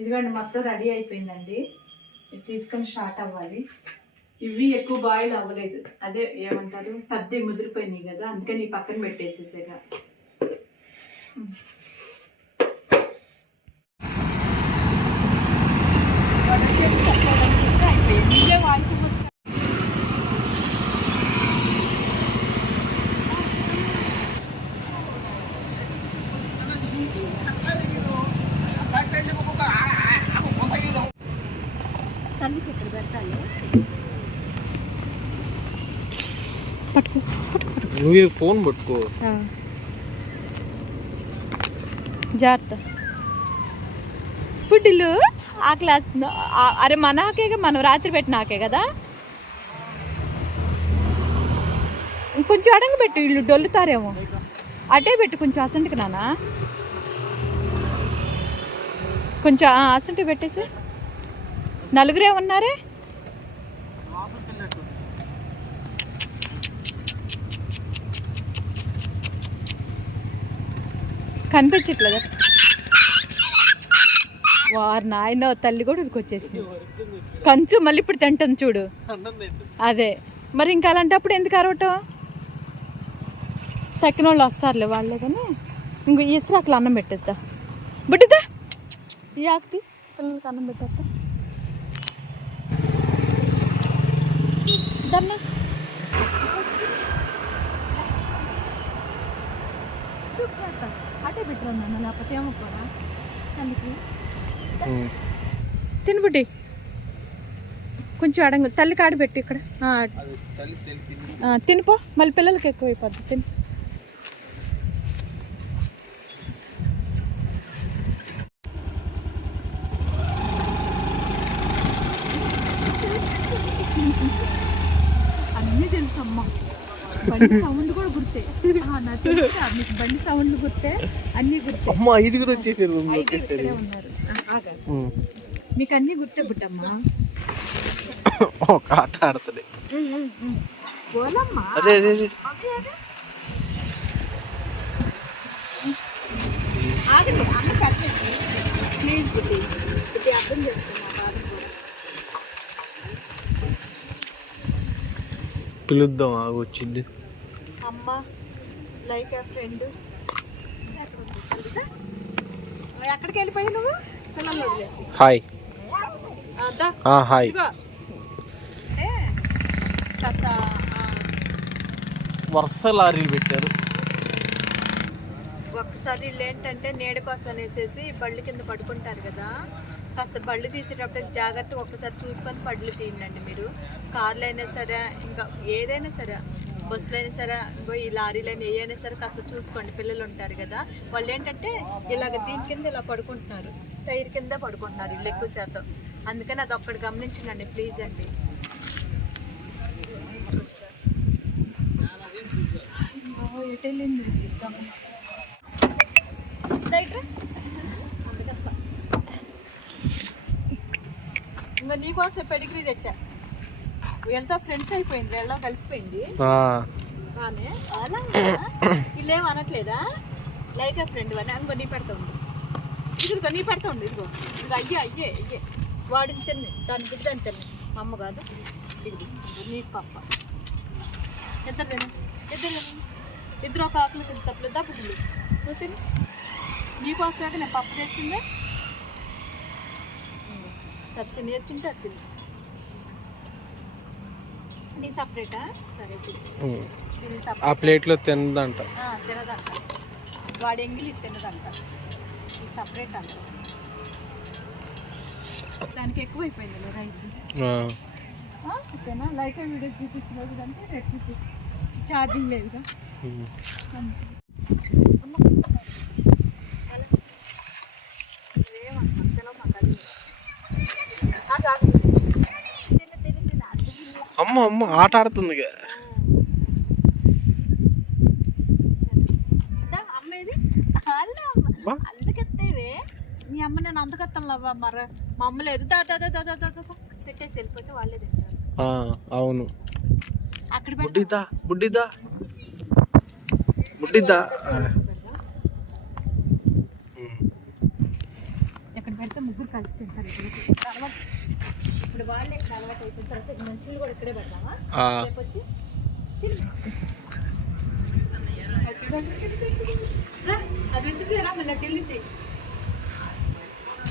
ఇదిగోండి మొత్తం రెడీ అయిపోయిందండి. ఇది తీసుకొని స్టార్ట్ అవ్వాలి. ఇవి ఎక్కువ బాయిల్ అవ్వలేదు. అదే ఏమంటారు? పెద్ద ముదిరిపోయినాయి కదా అందుకని పక్కన పెట్టేసేసేగా తల్లికి ఇక్కడ పెట్టాలి పట్టుకో నువ్వు ఫోన్ పట్టుకో. జాగ్రత్త. పుట్టిల్లు ఆ క్లాస్ అరే మనకే మనం రాత్రి పెట్టిన ఆకే కదా? కొంచెం అడంగ పెట్టు వీళ్ళు డొల్లుతారేమో. అటే పెట్టు కొంచెం అసంటికి నానా కొంచెం ఆ, అసంటి పెట్టేసి. నలుగురే ఉన్నారే? కనిపించట్లేదు. వారు నాయన తల్లి కూడా ఉరికొచ్చేసింది కంచు మళ్ళీ ఇప్పుడు తింటుంది చూడు. అదే. మరి ఇంకా అలాంటప్పుడు ఎందుకు అరవటం తక్కిన వాళ్ళు వస్తారులే వాళ్ళే కానీ ఇంక అట్లా అన్నం పెట్టేద్దా? బిడ్డదా? ఈ ఆకుతి పిల్లలకి అన్నం పెట్టేద్దా? దమ్మ. అటే పెట్టరా నాన్న లేకపోతే ఏమవుతారా తల్లికి తినబుడ్డి కొంచెం అడంగు తల్లి కాడ పెట్టు ఇక్కడ. ఆ, ఆ, తినిపో మళ్ళీ పిల్లలకి ఎక్కువ అయిపోద్ది తిని. అన్నీ తెలుసమ్మా. గుర్తే. ఆ, నాకు తెలుసా? మీకు బండి సౌండ్ గుర్తే? అన్నీ గుర్తే. అమ్మ ఐదుగురు రూమ్లో ఉన్నారు. మీకు అన్నీ గుర్తే బుట్టమ్మా? ఒక ఆట ఆడుతుంది. అదే అదే అదే. అదే, అదే. ఆగండి అమ్మ కట్టండి ప్లీజ్ బుద్ధి బుద్ధి అర్థం చేస్తున్నా బాధ కూడా. పిలుద్దాం ఆగు వచ్చింది. అమ్మ లైక్ ఆ ఫ్రెండ్. ఎక్కడికి వెళ్ళిపోయావు నువ్వు? పిల్లలు వదిలేసి. హాయ్. హాయ్. కాస్త వరుస లారీలు పెట్టారు. ఒక్కసారి వీళ్ళు ఏంటంటే నీడ కోసం అనేసేసి బళ్ళు కింద పడుకుంటారు కదా. కాస్త బళ్ళు తీసేటప్పుడు జాగ్రత్తగా ఒక్కసారి చూసుకొని బళ్ళు తీయండి మీరు. కార్లు అయినా సరే ఇంకా ఏదైనా సరే. బస్సులు అయినా సరే ఇంకో ఈ అయినా ఏదైనా సరే కాస్త చూసుకోండి పిల్లలు ఉంటారు కదా. వాళ్ళు ఏంటంటే ఇలాగ దీని కింద ఇలా పడుకుంటున్నారు టైర్ కింద పడుకుంటున్నారు వీళ్ళు ఎక్కువ శాతం. అందుకని అది ఒక్కటి గమనించండి ప్లీజ్ అండి. ఓ, ఎటు వెళ్ళింది ఇంకా నీకోసం పెడిగ్రీ తెచ్చా? వీళ్ళతో ఫ్రెండ్స్ అయిపోయింది వీళ్ళ కలిసిపోయింది. వీళ్ళేం అనట్లేదా? లైక్ ఆ ఫ్రెండ్ అని ఇంకో నీ పెడతా ఉండు. ఇదిగో నీ పెడతా ఉండు ఇదిగో. ఇదిగో అయ్యే అయ్యే అయ్యే. వాడిని తిన్ని. దాని బిడ్డ అని తిన్ని. అమ్మ కాదు. ఇదిగో నీ పాప. ఇద్దరు తిను. ఇద్దరు. ఇద్దరు ఒక ఆకులు తిని. తప్పలేదా పుట్టులు నువ్వు తిని. నీకోసమే నేను పప్పు తెచ్చిందే. సత్తి నేర్చుంటే అది తిని నీ సపరేటా సరే తిని ఉమ్. ఇది ఆ ప్లేట్లో తినదంట. దానికి ఎక్కువైపోయింది రైస్. ఆ, ఓకేనా? లైక్ వీడియోస్ చూపించిన రోజు అంటే రెడ్ ఛార్జింగ్ లేదుగా ఉమ్. అమ్మ అమ్మ ఆట ఆడుతుంది అమ్మ నేను మరి మా అమ్మ లేదు. పెట్టేసి వెళ్ళిపోతే వాళ్ళే అవును. అక్కడ. బుడ్డిదా బుడ్డిదా బుడ్డిదా ఇక్కడ పెడితే ముగ్గురు కలిసి తింటారు. ఇప్పుడు వాళ్ళే ఇక్కడ అలవాటు అయిపోయిన తర్వాత మంచిలు కూడా ఇక్కడే పెడదామా? వచ్చి.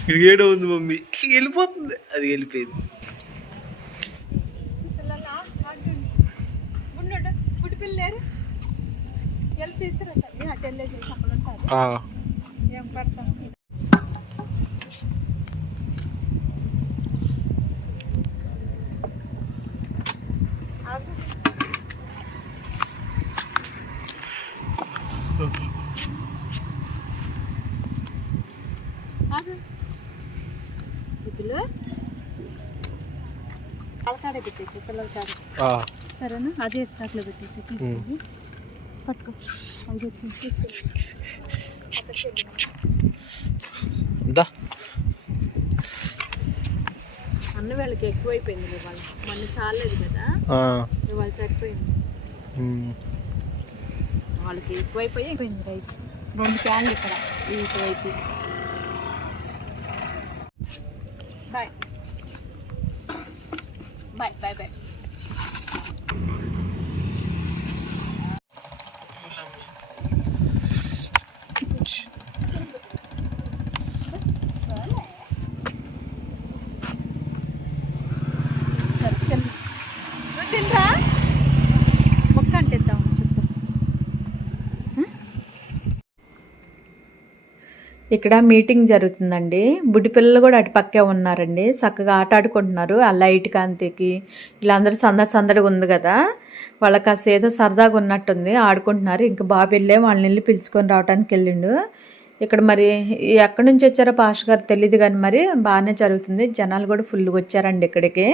ఇది ఏడో ఉంది మమ్మీ. వెళ్ళిపోతుంది. అది వెళ్ళిపోయింది. పిల్లలు ఆడుకోండి గుండు గుడి పిల్లేరు వెళ్ళి తీసుకురా సార్ అటు వెళ్ళేసి అక్కడ ఉంటారు ఆ, ఏం పడతాం ఆగు. ఆగు. ఇదిలో అలకాడే పెట్టేసి పిల్లల కాడ సరేనా? అదే ఇస్తాట్లో పెట్టేసి తీసుకుని పట్టుకో. అది దా. అన్న వాళ్ళకి ఎక్కువైపోయింది ఇవాళ. మొన్న చాలేదు కదా? సరిపోయింది. ఉమ్. వాళ్ళకి ఎక్కువైపోయి అయిపోయింది రైస్. రెండు క్యాన్లు ఇక్కడ ఇటువైపు. బాయ్. బాయ్ బాయ్ బాయ్ సరే తిన్ నువ్వు తినరా ఒక్క అంటే ఇద్దాం చెప్పు ఇక్కడ మీటింగ్ జరుగుతుందండి. బుడ్డి పిల్లలు కూడా అటు పక్కే ఉన్నారండి. చక్కగా ఆట ఆడుకుంటున్నారు. ఆ లైట్ కాంతికి వీళ్ళందరూ సందడి సందడిగా ఉంది కదా. వాళ్ళకి కాస్త ఏదో సరదాగా ఉన్నట్టుంది. ఆడుకుంటున్నారు. ఇంకా బాబు వెళ్ళే వాళ్ళని వెళ్ళి పిలుచుకొని రావడానికి వెళ్ళిండు. ఇక్కడ మరి ఎక్కడి నుంచి వచ్చారో పాష గారు తెలియదు కానీ మరి బాగానే జరుగుతుంది. జనాలు కూడా ఫుల్గా వచ్చారండి ఇక్కడికి.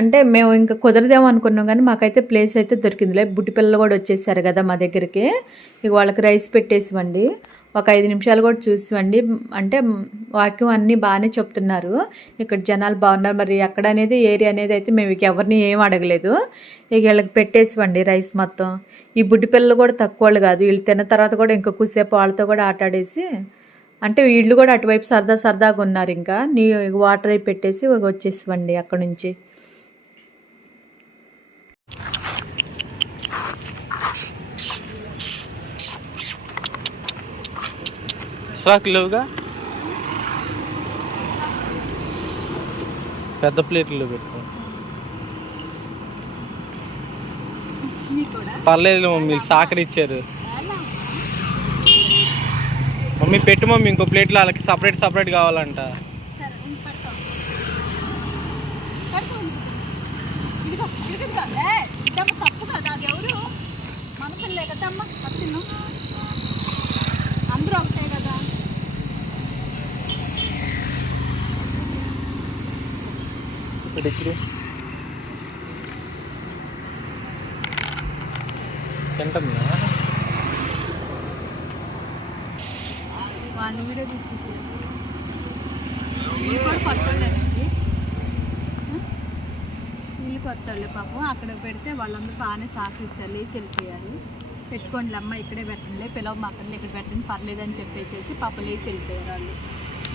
అంటే మేము ఇంకా కుదరదేమో అనుకున్నాం కానీ మాకైతే ప్లేస్ అయితే దొరికిందిలే బుట్టి పిల్లలు కూడా వచ్చేసారు కదా మా దగ్గరికి. ఇక వాళ్ళకి రైస్ పెట్టేసివ్వండి. ఒక ఐదు నిమిషాలు కూడా చూసివ్వండి. అంటే వాక్యం అన్నీ బాగానే చెప్తున్నారు. ఇక్కడ జనాలు బాగున్నారు. మరి ఎక్కడ అనేది ఏరియా అనేది అయితే మేము ఇక ఎవరిని ఏం అడగలేదు. ఇక వీళ్ళకి పెట్టేసివ్వండి రైస్ మొత్తం. ఈ బుడ్డి పిల్లలు కూడా తక్కువ వాళ్ళు కాదు. వీళ్ళు తిన్న తర్వాత కూడా ఇంకా కూసేపు వాళ్ళతో కూడా ఆటాడేసి అంటే వీళ్ళు కూడా అటువైపు సరదా సరదాగా ఉన్నారు ఇంకా. నీ వాటర్ అయి పెట్టేసి వచ్చేసివ్వండి అక్కడ నుంచి. ఇస్రాక్ లేవుగా పెద్ద ప్లేట్లో పెట్టు పర్లేదు మమ్మీ సాకర్ ఇచ్చారు. మమ్మీ పెట్టు మమ్మీ ఇంకో ప్లేట్లో వాళ్ళకి సపరేట్ సపరేట్ కావాలంట. తప్పు కదా. అది ఎవరు? మన పిల్లలే కదా అమ్మ అది తిన్ను అందరూ ఒకటే కదా వీడియో తీసుకుంటారు వీళ్ళు కూడా కొత్తలేదండి వీళ్ళు కొత్తలే పాపం అక్కడ పెడితే వాళ్ళందరూ బాగానే సాకు ఇచ్చారు లేచి వెళ్ళిపోయారు పెట్టుకోండి అమ్మ ఇక్కడే పెట్టండి పిలవ మాకండి ఇక్కడ పెట్టండి పర్లేదని చెప్పేసి పాప లేచి వెళ్ళిపోయారు వాళ్ళు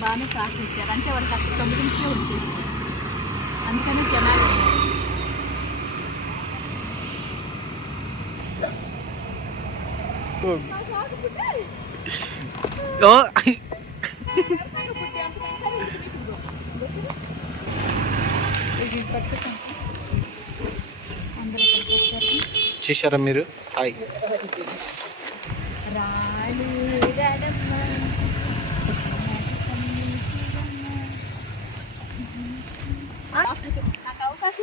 బాగానే సాకు ఇచ్చారు అంటే వాళ్ళకి అక్కడ తొమ్మిది నిమిషాలు వచ్చేసి అందుకని జనాలు ఉన్నారు. చూసారా మీరు? హాయ్.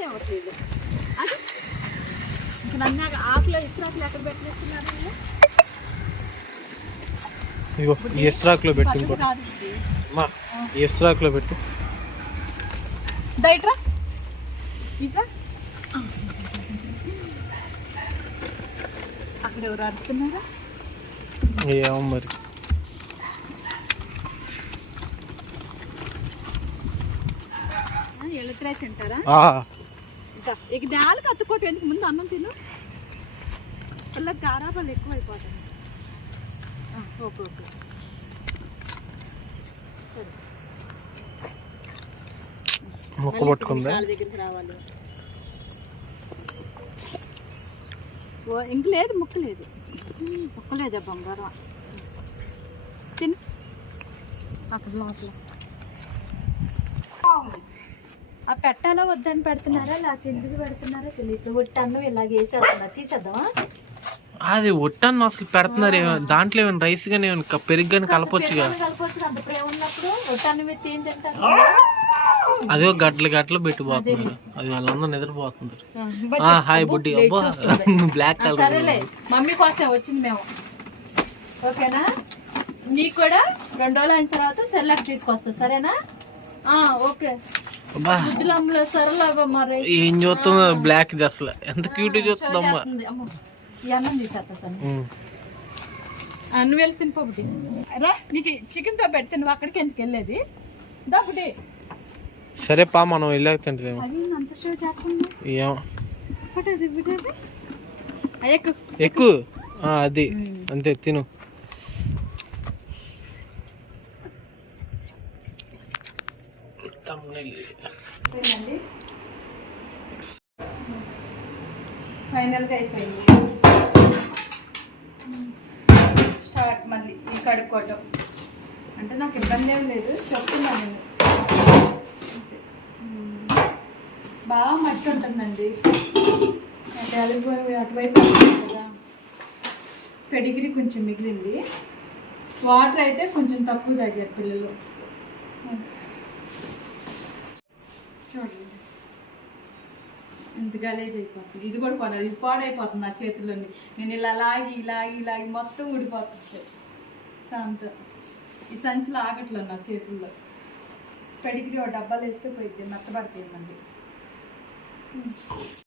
ఇవ్వట్లేదు అది? ఇంక నన్ను ఆకులో ఇసురాకులు ఎక్కడ పెట్టేస్తున్నారు? ఇగో ఈ ఇస్రాక్లో పెట్టు ఇంకోటి. అమ్మా ఈ పెట్టు. ఇట్రా ఇట్రా అక్కడ ఎవరు అరుస్తున్నారా? ఏమో మరి. ఎళ్ళత్రేసి తింటారా? ఆ, ఇంకా ఇక దానికి అత్తుకోవటం ఎందుకు? ముందు అన్నం తిను. పిల్లకి గారాబాలు ఎక్కువ అయిపోతాయి ఆ, ఓకే ఓకే. సరే. ముక్క పట్టుకుందా? కాళ్ళ దగ్గరికి రావాలి. ఓ ఇంక లేదు ముక్క లేదు. ముక్క లేదా బంగారం. తిను. అక్కడ లోపల ఆ పెట్టాలా వద్దని పెడుతున్నారా? లేకపోతే ఎందుకు పెడుతున్నారా తెలియదు అన్నం ఇలాగ వేసేస్తున్నా తీసేద్దామా? అది ఒట్టన్న అసలు పెడుతున్నారు దాంట్లో ఏమైనా రైస్ కానీ ఏమైనా పెరుగు కానీ కలపొచ్చుగా పెరుగు కలపొచ్చు అంత ప్రేమ ఉన్నప్పుడు ఒట్టి అన్నం ఎత్తి ఏం తింటారు? అదే గట్ల గట్ల పెట్టిపోతున్నారు. అది. వాళ్ళందరూ నిద్రపోతున్నారు. హాయ్ బుడ్డి. అబ్బా బ్లాక్ కలర్ మమ్మీ కోసం వచ్చింది మేము. ఓకేనా? నీకు కూడా రెండు రోజులు అయిన తర్వాత సెర్లాక్ తీసుకొస్తా. సరేనా? ఓకే. ఏం చూస్తుందో బ్లాక్ ఇది అసలు. ఎంత క్యూట్ చూస్తుందమ్మా అన్నం వెళ్ళి తినిపోబుటి రా నీకు చికెన్తో పెడితే నువ్వు అక్కడికి ఎందుకు వెళ్ళేది? సరే పా మనం వెళ్ళాక తింటదేమో. అది అంత షో చేస్తుంది ఏం ఒకటి బిడ్డది అయ్యకు ఎక్కువ ఆ, అది. అంతే తిను. అయిపోయిందండి. ఫైనల్గా అయిపోయింది. స్టార్ట్ మళ్ళీ ఈ కడుక్కోవటం. అంటే నాకు ఇబ్బంది ఏం లేదు చెప్తున్నాను నేను. బాగా మట్టి ఉంటుందండి. అంటే అలిపోయి అటువైపు కదా. పెడిగిరి కొంచెం మిగిలింది. వాటర్ అయితే కొంచెం తక్కువ తాగారు పిల్లలు. చూడండి. ఇంత గలేజ్ అయిపోతుంది. ఇది కూడా కొనాలి. ఇది పాడైపోతుంది నా చేతిలోని నేను ఇలా లాగి లాగి లాగి మొత్తం ఊడిపోతుంది. సంత. ఈ సంచులు ఆగట్లేదు నా చేతుల్లో. పెడిగిరి డబ్బాలు వేస్తే పోయితే మెత్తబడిపోయిందండి.